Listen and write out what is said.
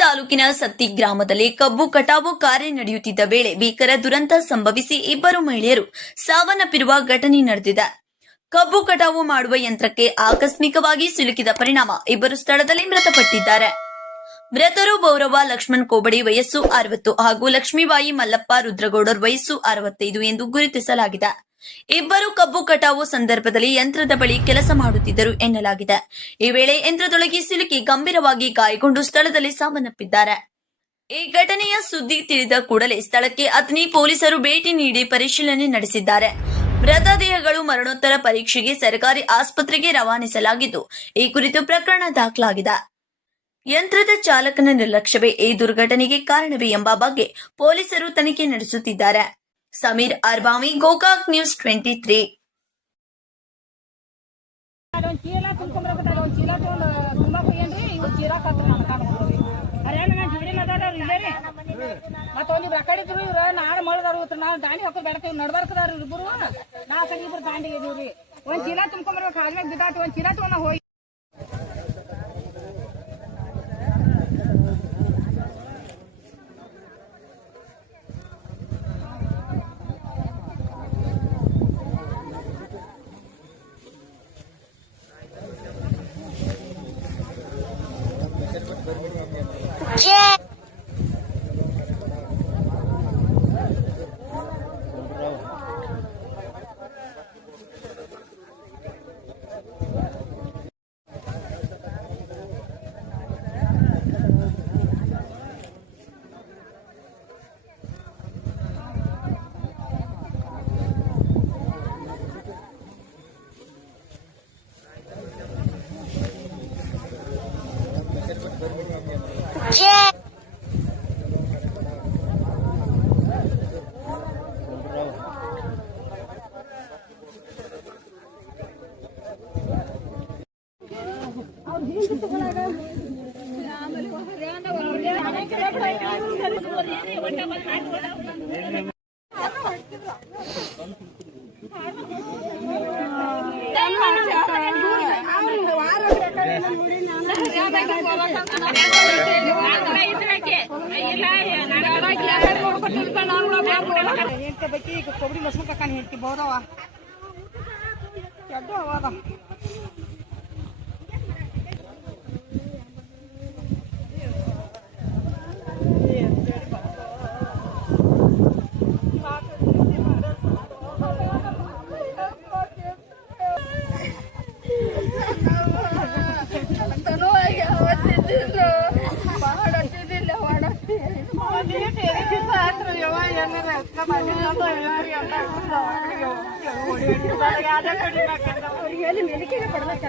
ತಾಲೂಕಿನ ಸತ್ತಿ ಗ್ರಾಮದಲ್ಲಿ ಕಬ್ಬು ಕಟಾವು ಕಾರ್ಯ ನಡೆಯುತ್ತಿದ್ದ ವೇಳೆ ಭೀಕರ ದುರಂತ ಸಂಭವಿಸಿ ಇಬ್ಬರು ಮಹಿಳೆಯರು ಸಾವನ್ನಪ್ಪಿರುವ ಘಟನೆ ನಡೆದಿದೆ. ಕಬ್ಬು ಕಟಾವು ಮಾಡುವ ಯಂತ್ರಕ್ಕೆ ಆಕಸ್ಮಿಕವಾಗಿ ಸಿಲುಕಿದ ಪರಿಣಾಮ ಇಬ್ಬರು ಸ್ಥಳದಲ್ಲಿ ಮೃತಪಟ್ಟಿದ್ದಾರೆ. ಮೃತರು ಗೌರವ ಲಕ್ಷ್ಮಣ್ ಕೋಬಡಿ ವಯಸ್ಸು 60 ಹಾಗೂ ಲಕ್ಷ್ಮೀಬಾಯಿ ಮಲ್ಲಪ್ಪ ರುದ್ರಗೌಡರ್ ವಯಸ್ಸು 65 ಎಂದು ಗುರುತಿಸಲಾಗಿದೆ. ಇಬ್ಬರು ಕಬ್ಬು ಕಟಾವು ಸಂದರ್ಭದಲ್ಲಿ ಯಂತ್ರದ ಬಳಿ ಕೆಲಸ ಮಾಡುತ್ತಿದ್ದರು ಎನ್ನಲಾಗಿದೆ. ಈ ವೇಳೆ ಯಂತ್ರದೊಳಗೆ ಸಿಲುಕಿ ಗಂಭೀರವಾಗಿ ಗಾಯಗೊಂಡು ಸ್ಥಳದಲ್ಲಿ ಸಾವನ್ನಪ್ಪಿದ್ದಾರೆ. ಈ ಘಟನೆಯ ಸುದ್ದಿ ತಿಳಿದ ಕೂಡಲೇ ಸ್ಥಳಕ್ಕೆ ಅಥಣಿ ಪೊಲೀಸರು ಭೇಟಿ ನೀಡಿ ಪರಿಶೀಲನೆ ನಡೆಸಿದ್ದಾರೆ. ಮೃತದೇಹಗಳು ಮರಣೋತ್ತರ ಪರೀಕ್ಷೆಗೆ ಸರ್ಕಾರಿ ಆಸ್ಪತ್ರೆಗೆ ರವಾನಿಸಲಾಗಿದ್ದು, ಈ ಕುರಿತು ಪ್ರಕರಣ ದಾಖಲಾಗಿದೆ. ಯಂತ್ರದ ಚಾಲಕನ ನಿರ್ಲಕ್ಷ್ಯವೇ ಈ ದುರ್ಘಟನೆಗೆ ಕಾರಣವೇ ಎಂಬ ಬಗ್ಗೆ ಪೊಲೀಸರು ತನಿಖೆ ನಡೆಸುತ್ತಿದ್ದಾರೆ. ಸಮೀರ್ ಅರ್ಬಾವಿ, ಗೋಕಾಕ್ ನ್ಯೂಸ್ 23. ಮತ್ತೊಂದು ರಕಡಿದ್ರು ಇವ್ರ ನಾಳೆ ಮಳದಾರು ನಾವು ದಾಂಡಿ ಹಾಕೋ ಬೆಳಕ ನಡ್ಬಾರ್ಕದಾರ ಇಬ್ಬರು ನಾ ಕಡೆ ಇಬ್ರು ದಾಂಡಿಗೆ ಇದೀವ್ರಿ. ಒಂದ್ ಚೀಲ ತುಂಬ್ಕೊಂಡ್ಬರ್ಬೇಕು, ಹಾದ್ಮ್ಯಾಗ ಬಿದ್ದಾಟ ಒಂದ್ ಚೀಲ ತಗೊಂಡ ಹೋಗಿ ಕೊಬ್ಬರಿ ಮಸ್ಕು ಕಕ್ಕನ್ ಹೇಳ್ತಿ ಬಹುದವ ಎಡ್ಡು ಅವಾದ ಮೆಲಿಕೆಗೆ ಪಡ್ಬೇಕು